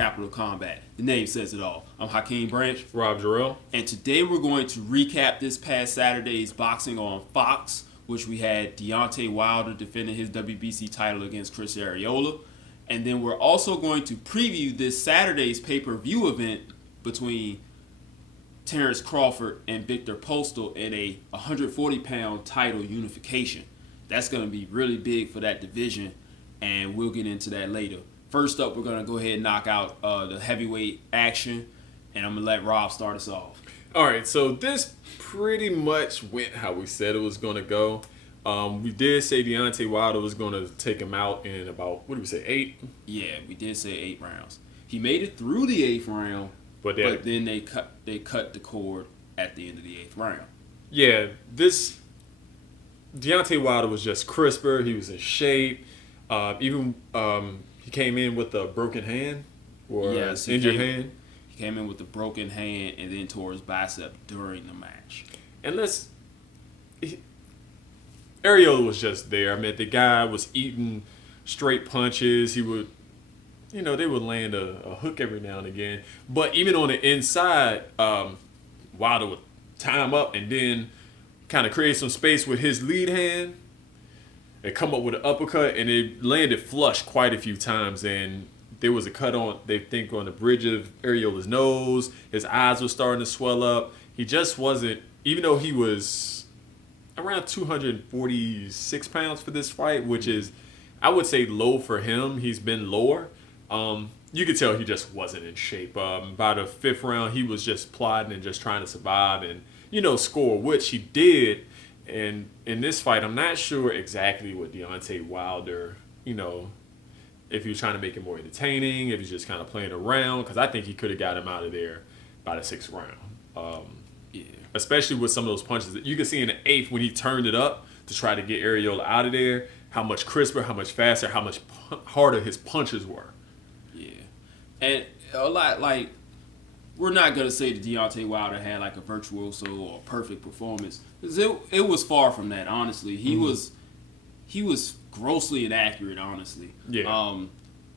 Capital Combat. The name says it all. I'm Hakeem Branch. Rob Jarrell. And today we're going to recap this past Saturday's boxing on Fox, which we had Deontay Wilder defending his WBC title against Wilder-Arreola. And then we're also going to preview this Saturday's pay-per-view event between Terrence Crawford and Wilder-Postol in a 140-pound title unification. That's going to be really big for that division, and we'll get into that later. First up, we're going to go ahead and knock out the heavyweight action, and I'm going to let Rob start us off. All right, so this pretty much went how we said it was going to go. We did say Deontay Wilder was going to take him out in about, what did we say, 8? Yeah, we did say 8 rounds. He made it through the 8th round, but then they cut the cord at the end of the 8th round. Yeah, Deontay Wilder was just crisper. He was in shape. He came in with a broken hand or injured hand. He came in with a broken hand and then tore his bicep during the match. And Arreola was just there. I mean, the guy was eating straight punches. He would, they would land a hook every now and again. But even on the inside, Wilder would tie him up and then kind of create some space with his lead hand and come up with an uppercut, and it landed flush quite a few times. And there was a cut on the bridge of Arreola's nose. His eyes were starting to swell up. He just wasn't, even though he was around 246 pounds for this fight, which is, I would say, low for him. He's been lower. You could tell he just wasn't in shape. By the 5th round, he was just plodding and just trying to survive and, score, which he did. And in this fight, I'm not sure exactly what Deontay Wilder, if he was trying to make it more entertaining, if he's just kind of playing around, because I think he could have got him out of there by the 6th round. Especially with some of those punches. You can see in the 8th when he turned it up to try to get Arreola out of there, how much crisper, how much faster, how much harder his punches were. Yeah. And a lot, we're not going to say that Deontay Wilder had a virtuoso or perfect performance. It was far from that, honestly. He was grossly inaccurate, honestly. Yeah.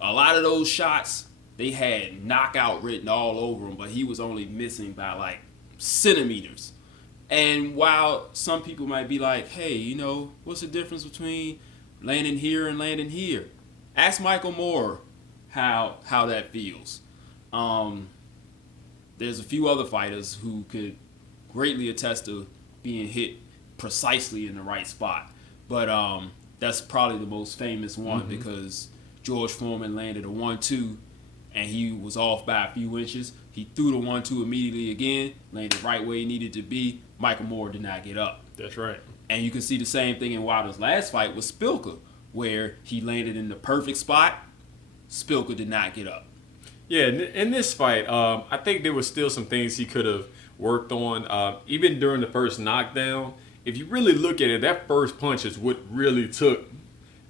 A lot of those shots, they had knockout written all over him, but he was only missing by centimeters. And while some people might be like, hey, what's the difference between landing here and landing here? Ask Michael Moore how that feels. There's a few other fighters who could greatly attest to being hit precisely in the right spot. But that's probably the most famous one because George Foreman landed a 1-2 and he was off by a few inches. He threw the 1-2 immediately again, landed right where he needed to be. Michael Moore did not get up. That's right. And you can see the same thing in Wilder's last fight with Spilka, where he landed in the perfect spot. Spilka did not get up. Yeah, in this fight, I think there was still some things he could have worked on. Even during the first knockdown, if you really look at it, that first punch is what really took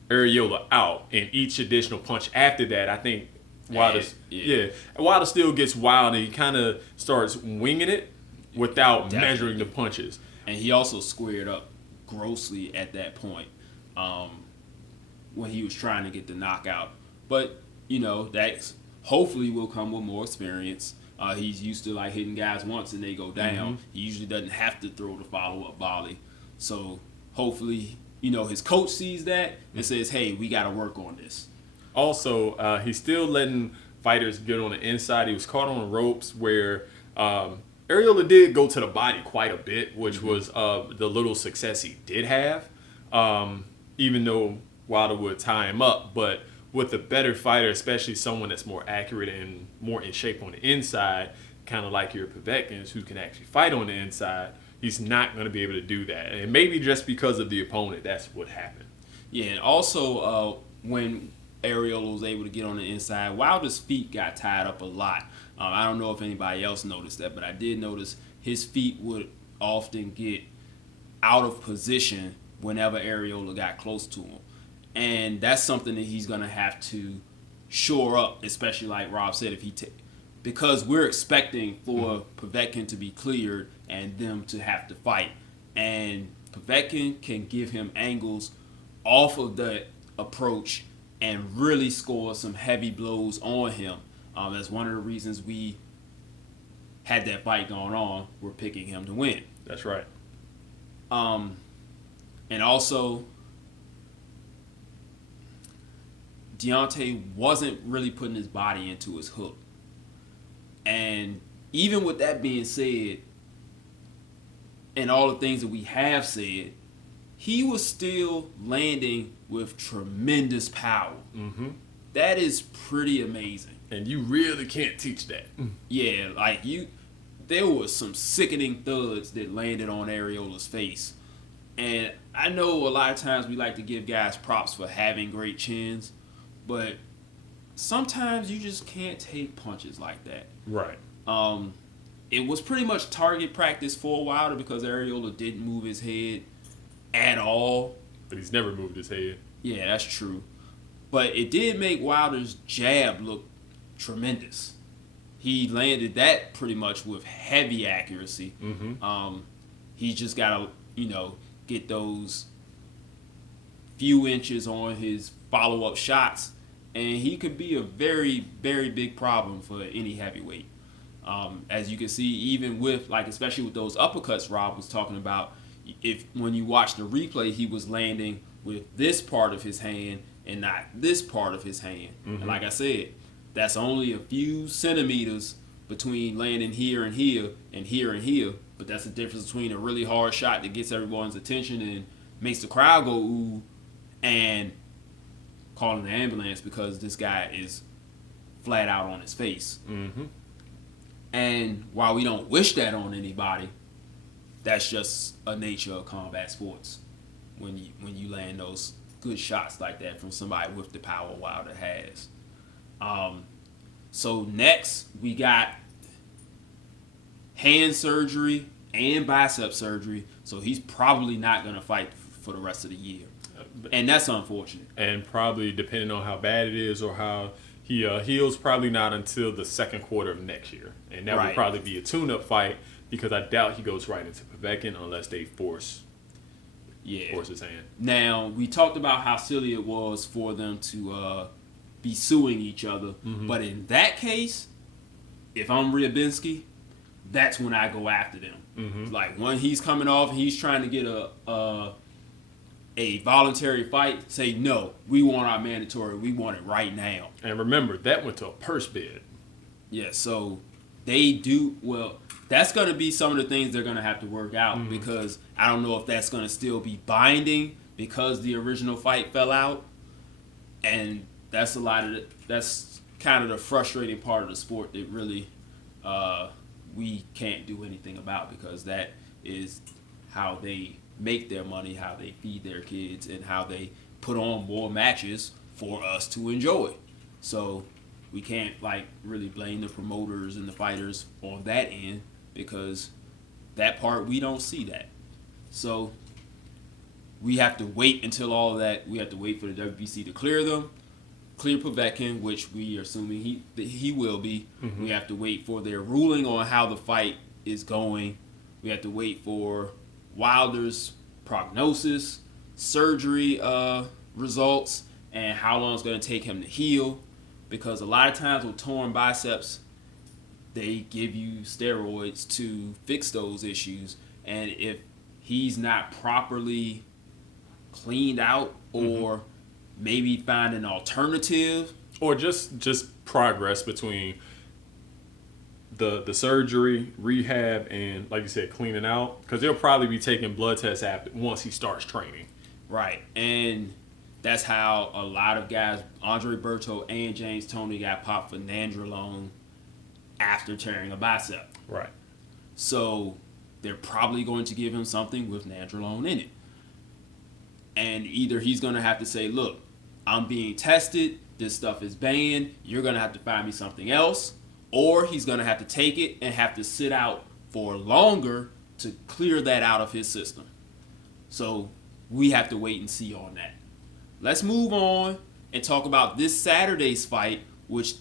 Arreola out. And each additional punch after that, I think Wilder still gets wild and he kind of starts winging it without measuring the punches. And he also squared up grossly at that point when he was trying to get the knockout. But, that's hopefully will come with more experience. He's used to hitting guys once and they go down. He usually doesn't have to throw the follow-up volley. So hopefully, his coach sees that and says, hey, we got to work on this. Also, he's still letting fighters get on the inside. He was caught on the ropes where Arreola did go to the body quite a bit, which was the little success he did have, even though Wilder would tie him up. But with a better fighter, especially someone that's more accurate and more in shape on the inside, kind of like your Povetkin, who can actually fight on the inside, he's not going to be able to do that. And maybe just because of the opponent, that's what happened. Yeah, and also when Arreola was able to get on the inside, Wilder's feet got tied up a lot. I don't know if anybody else noticed that, but I did notice his feet would often get out of position whenever Arreola got close to him. And that's something that he's going to have to shore up, especially like Rob said, if he because we're expecting for Povetkin to be cleared and them to have to fight. And Povetkin can give him angles off of the approach and really score some heavy blows on him. That's one of the reasons we had that fight going on. We're picking him to win. That's right. And also, Deontay wasn't really putting his body into his hook. And even with that being said, and all the things that we have said, he was still landing with tremendous power. Mm-hmm. That is pretty amazing. And you really can't teach that. Yeah, like there was some sickening thuds that landed on Arreola's face. And I know a lot of times we like to give guys props for having great chins, but sometimes you just can't take punches like that. Right. It was pretty much target practice for Wilder because Arreola didn't move his head at all. But he's never moved his head. Yeah, that's true. But it did make Wilder's jab look tremendous. He landed that pretty much with heavy accuracy. Mm-hmm. He just got to, get those few inches on his follow-up shots, and he could be a very, very big problem for any heavyweight. As you can see, even with, especially with those uppercuts Rob was talking about, when you watch the replay, he was landing with this part of his hand and not this part of his hand. Mm-hmm. And like I said, that's only a few centimeters between landing here and here and here and here. But that's the difference between a really hard shot that gets everyone's attention and makes the crowd go ooh, and calling the ambulance because this guy is flat out on his face. Mm-hmm. And while we don't wish that on anybody, that's just a nature of combat sports. When you land those good shots like that from somebody with the power Wilder has. So next we got hand surgery and bicep surgery. So he's probably not going to fight for the rest of the year. And that's unfortunate. And probably, depending on how bad it is or how he heals, probably not until the second quarter of next year. And that would probably be a tune-up fight because I doubt he goes right into Povetkin unless they force his hand. Now, we talked about how silly it was for them to be suing each other. Mm-hmm. But in that case, if I'm Ryabinski, that's when I go after them. Mm-hmm. Like when he's coming off and he's trying to get a voluntary fight, say, no, we want our mandatory. We want it right now. And remember, that went to a purse bid. Yeah, so they do, well, that's going to be some of the things they're going to have to work out because I don't know if that's going to still be binding because the original fight fell out. And that's that's kind of the frustrating part of the sport that really we can't do anything about because that is how they make their money, how they feed their kids, and how they put on more matches for us to enjoy. So we can't really blame the promoters and the fighters on that end because that part we don't see that. So we have to wait until all of that. We have to wait for the WBC to clear them, clear Povetkin, which we are assuming he will be. Mm-hmm. We have to wait for their ruling on how the fight is going. We have to wait for Wilder's prognosis, surgery results, and how long it's going to take him to heal. Because a lot of times with torn biceps, they give you steroids to fix those issues. And if he's not properly cleaned out or maybe find an alternative. Or just progress between the surgery, rehab, and, like you said, cleaning out. Because they'll probably be taking blood tests once he starts training. Right. And that's how a lot of guys, Andre Berto and James Toney, got popped for nandrolone after tearing a bicep. Right. So they're probably going to give him something with nandrolone in it. And either he's going to have to say, look, I'm being tested, this stuff is banned, you're going to have to find me something else, or he's going to have to take it and have to sit out for longer to clear that out of his system. So we have to wait and see on that. Let's move on and talk about this Saturday's fight, which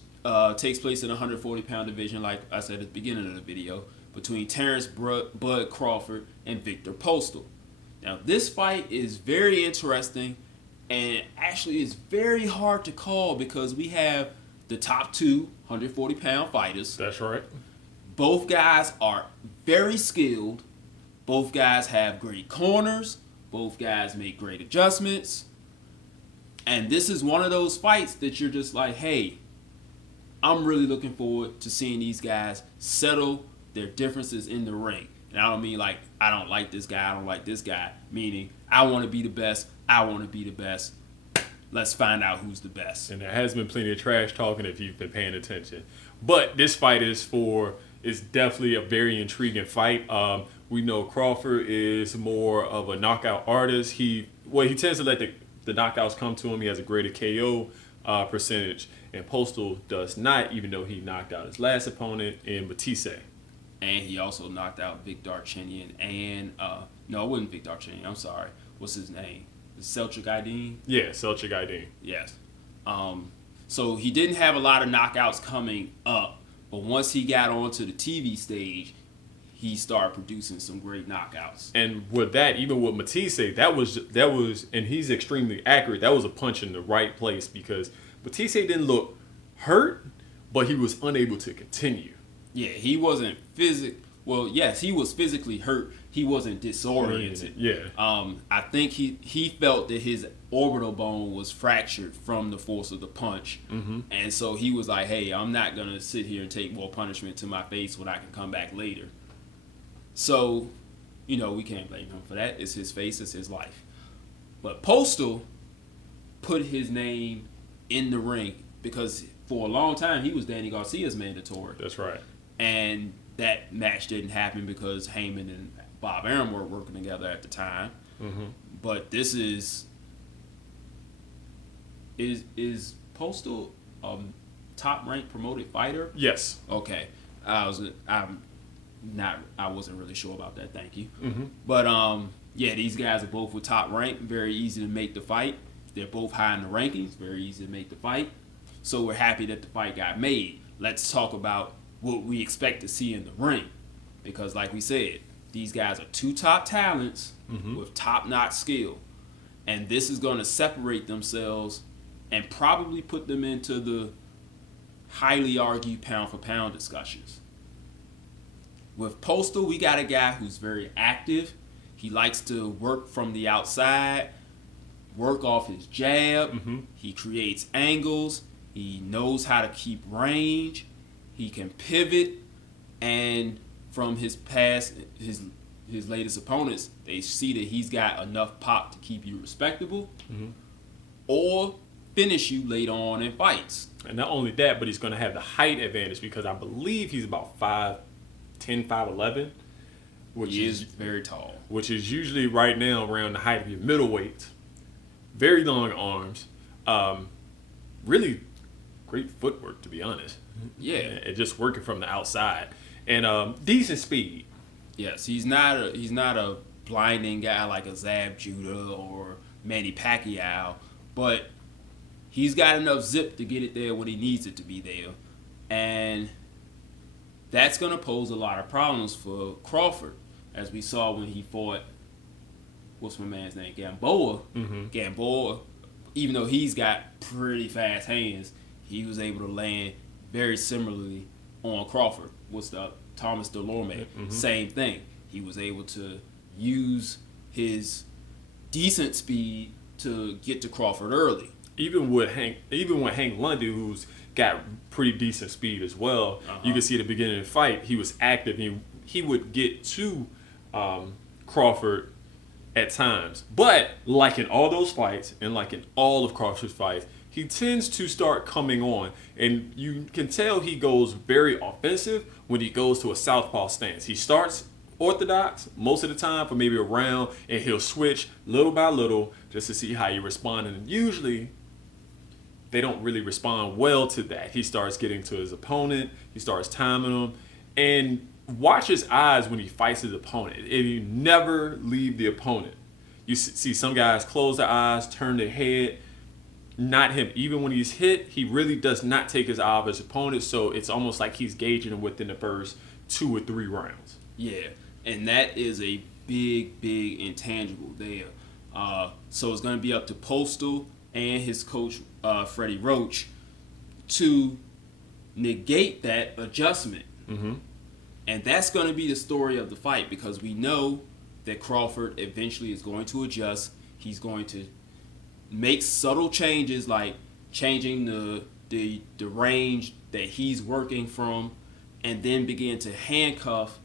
takes place in the 140-pound division, like I said at the beginning of the video, between Terrence Bud Crawford and Wilder-Postol. Now, this fight is very interesting and actually is very hard to call because we have the top two 140-pound fighters. That's right. Both guys are very skilled. Both guys have great corners. Both guys make great adjustments. And this is one of those fights that you're just like, hey, I'm really looking forward to seeing these guys settle their differences in the ring. And I don't mean like, I don't like this guy, I don't like this guy. Meaning, I want to be the best, I want to be the best. Let's find out who's the best. And there has been plenty of trash talking if you've been paying attention. But this fight is definitely a very intriguing fight. We know Crawford is more of a knockout artist. He tends to let the knockouts come to him. He has a greater KO percentage. And Postol does not, even though he knocked out his last opponent in Batiste. And he also knocked out Vic Darchinyan and, no, it wasn't Vic Darchinyan, I'm sorry. What's his name? Selçuk Aydin? Yeah, Selçuk Aydin. Yes. So he didn't have a lot of knockouts coming up, but once he got onto the TV stage, he started producing some great knockouts. And with that, even with Batiste, that was, and he's extremely accurate. That was a punch in the right place because Batiste didn't look hurt, but he was unable to continue. Yeah, he wasn't well, yes, he was physically hurt. He wasn't disoriented. Yeah. I think he felt that his orbital bone was fractured from the force of the punch. Mm-hmm. And so he was like, hey, I'm not going to sit here and take more punishment to my face when I can come back later. So, we can't blame him for that. It's his face, it's his life. But Postol put his name in the ring because for a long time he was Danny Garcia's mandatory. That's right. And that match didn't happen because Heyman and Bob Arum were working together at the time. Mm-hmm. But this is Postol a top-ranked promoted fighter? Yes. Okay. I wasn't really sure about that. Thank you. Mm-hmm. But yeah, these guys are both with top rank. Very easy to make the fight. They're both high in the rankings. Very easy to make the fight. So we're happy that the fight got made. Let's talk about what we expect to see in the ring, because like we said, these guys are two top talents with top-notch skill, and this is going to separate themselves and probably put them into the highly argued pound-for-pound discussions. With Postol, we got a guy who's very active. He likes to work from the outside, work off his jab. Mm-hmm. He creates angles. He knows how to keep range. He can pivot. And from his past, his latest opponents, they see that he's got enough pop to keep you respectable or finish you later on in fights. And not only that, but he's going to have the height advantage because I believe he's about 5'10", 5'11", which He is very tall. Which is usually right now around the height of your middleweight. Very long arms. Really great footwork, to be honest. Yeah. And just working from the outside. And decent speed. Yes, he's not a blinding guy like a Zab Judah or Manny Pacquiao, but he's got enough zip to get it there when he needs it to be there. And that's going to pose a lot of problems for Crawford, as we saw when he fought, what's my man's name, Gamboa. Gamboa, even though he's got pretty fast hands, he was able to land very similarly on Crawford. What's the Thomas Delorme? Same thing. He was able to use his decent speed to get to Crawford early. Even with Hank Lundy, who's got pretty decent speed as well, you can see at the beginning of the fight, he was active. He would get to Crawford at times. But like in all those fights, and like in all of Crawford's fights, he tends to start coming on. And you can tell he goes very offensive when he goes to a southpaw stance. He starts orthodox most of the time for maybe a round, and he'll switch little by little just to see how you respond. And usually they don't really respond well to that. He starts getting to his opponent. He starts timing him. And watch his eyes when he fights his opponent. And you never leave the opponent. You see some guys close their eyes, turn their head. Not him. Even when he's hit, he really does not take his eye off his opponent. So it's almost like he's gauging him within the first 2 or 3 rounds. Yeah, and that is a big intangible there. So it's going to be up to Postol and his coach, Freddie Roach, to negate that adjustment. Mm-hmm. And that's going to be the story of the fight, because we know that Crawford eventually is going to adjust. He's going to make subtle changes, like changing the range that he's working from, and then begin to handcuff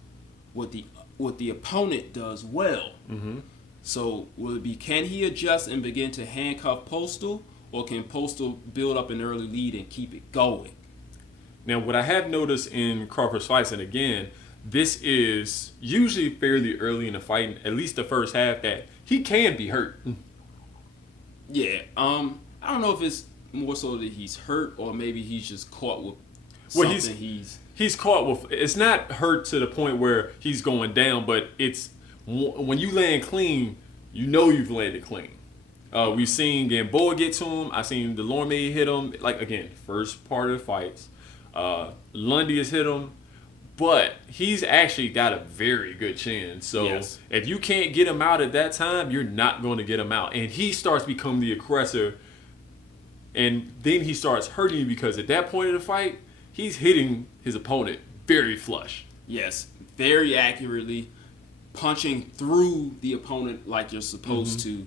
what the opponent does well. Mm-hmm. So will it be, can he adjust and begin to handcuff Postol, or can Postol build up an early lead and keep it going? Now, what I have noticed in Crawford's fights, and again, this is usually fairly early in the fight, at least the first half, that he can be hurt. Yeah, I don't know if it's more so that he's hurt, or maybe he's just caught with Well, something he's caught with. It's not hurt to the point where he's going down, but it's when you land clean, you know you've landed clean. We've seen Gamboa get to him. I've seen Delorme hit him. Like, again, first part of the fights. Lundy has hit him, but he's actually got a very good chin. So Yes. if you can't get him out at that time, you're not going to get him out. And he starts to become the aggressor, and then he starts hurting you, because at that point of the fight, he's hitting his opponent very flush. Yes, very accurately, punching through the opponent like you're supposed to.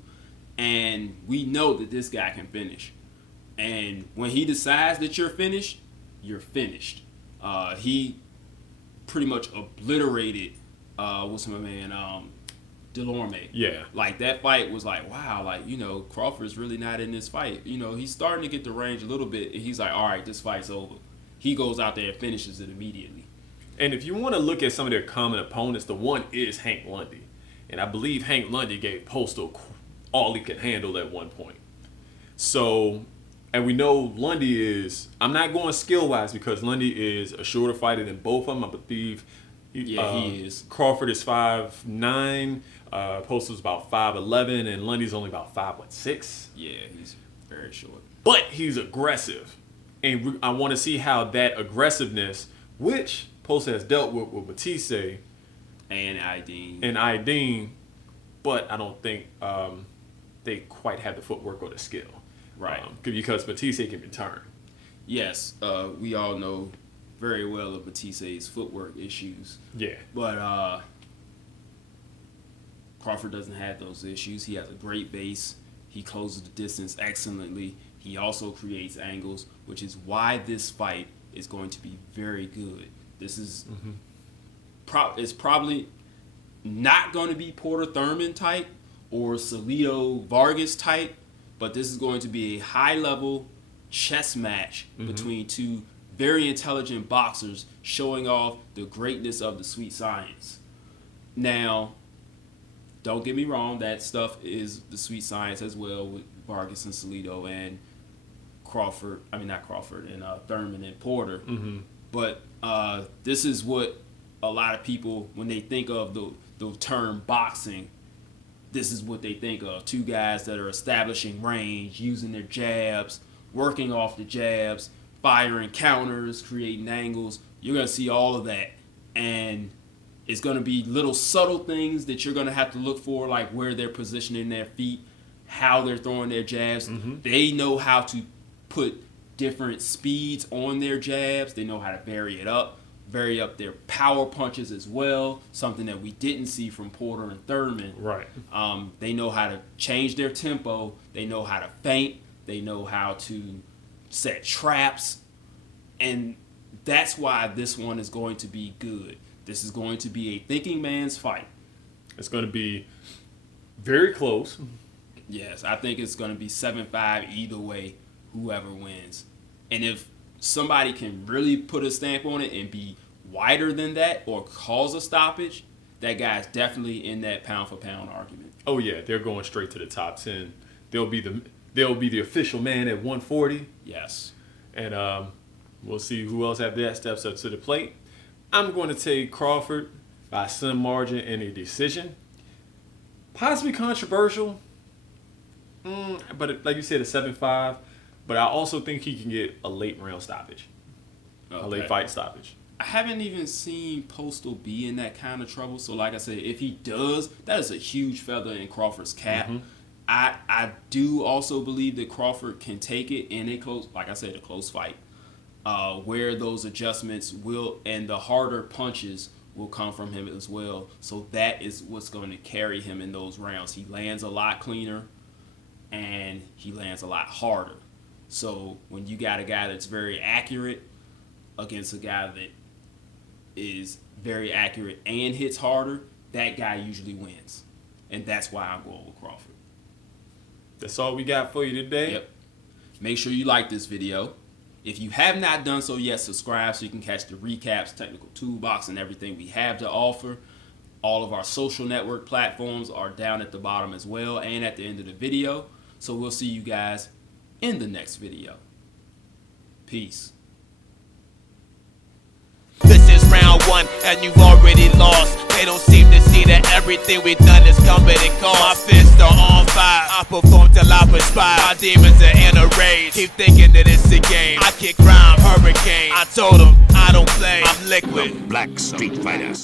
And we know that this guy can finish. And when he decides that you're finished, you're finished. He pretty much obliterated what's my man, Delorme. Yeah. Like, that fight was like, wow, like, Crawford's really not in this fight. He's starting to get the range a little bit, and he's like, all right, this fight's over. He goes out there and finishes it immediately. And if you want to look at some of their common opponents, the one is Hank Lundy. And I believe Hank Lundy gave Postol all he could handle at one point. So, and we know Lundy is, I'm not going skill-wise, because Lundy is a shorter fighter than both of them. I believe He is. Crawford is 5'9", Postol's about 5'11", and Lundy's only about 5'6". Yeah, he's very short. But he's aggressive. And I want to see how that aggressiveness, which Postol has dealt with Batiste And Ideen. and Ideen, but I don't think they quite have the footwork or the skill. Right. Because Batiste can return. Yes, we all know very well of Batiste's footwork issues. Yeah. But Crawford doesn't have those issues. He has a great base. He closes the distance excellently. He also creates angles, which is why this fight is going to be very good. This is it's probably not going to be Porter Thurman type or Salido Vargas type, but this is going to be a high-level chess match between two very intelligent boxers showing off the greatness of the sweet science. Now, don't get me wrong, that stuff is the sweet science as well with Vargas and Salido and Thurman and Porter. But this is what a lot of people, when they think of the term boxing, this is what they think of. Two guys that are establishing range, using their jabs, working off the jabs, firing counters, creating angles. You're going to see all of that. And it's going to be little subtle things that you're going to have to look for, like where they're positioning their feet, how they're throwing their jabs. They know how to put different speeds on their jabs. They know how to vary up their power punches as well, something that we didn't see from Porter and Thurman. Right. They know how to change their tempo. They know how to feint. They know how to set traps. And that's why this one is going to be good. This is going to be a thinking man's fight. It's going to be very close. Yes, I think it's going to be 7-5 either way, whoever wins. And if somebody can really put a stamp on it and be wider than that or cause a stoppage, that guy's definitely in that pound-for-pound argument. Oh yeah, they're going straight to the top 10. They'll be the official man at 140. Yes. And we'll see who else after that steps up to the plate. I'm going to take Crawford by some margin in a decision. Possibly controversial, but like you said, a 7-5. But I also think he can get a late round stoppage, a late fight stoppage. I haven't even seen Postol be in that kind of trouble. So like I said, if he does, that is a huge feather in Crawford's cap. I do also believe that Crawford can take it in a close, like I said, a close fight. where those adjustments will, and the harder punches will come from him as well. So that is what's going to carry him in those rounds. He lands a lot cleaner and he lands a lot harder. So when you got a guy that's very accurate against a guy that is very accurate and hits harder, that guy usually wins. And that's why I'm going with Crawford. That's all we got for you today. Yep. Make sure you like this video. If you have not done so yet, subscribe so you can catch the recaps, technical toolbox, and everything we have to offer. All of our social network platforms are down at the bottom as well and at the end of the video. So we'll see you guys in the next video. Peace. This is round one and you've already lost. They don't seem to see that everything we've done is coming and cost. My fists are on fire, I perform till I perspire. My demons are in a rage, keep thinking that it's a game. I kick crime, hurricane, I told them I don't play, I'm liquid. Black Street Fighter.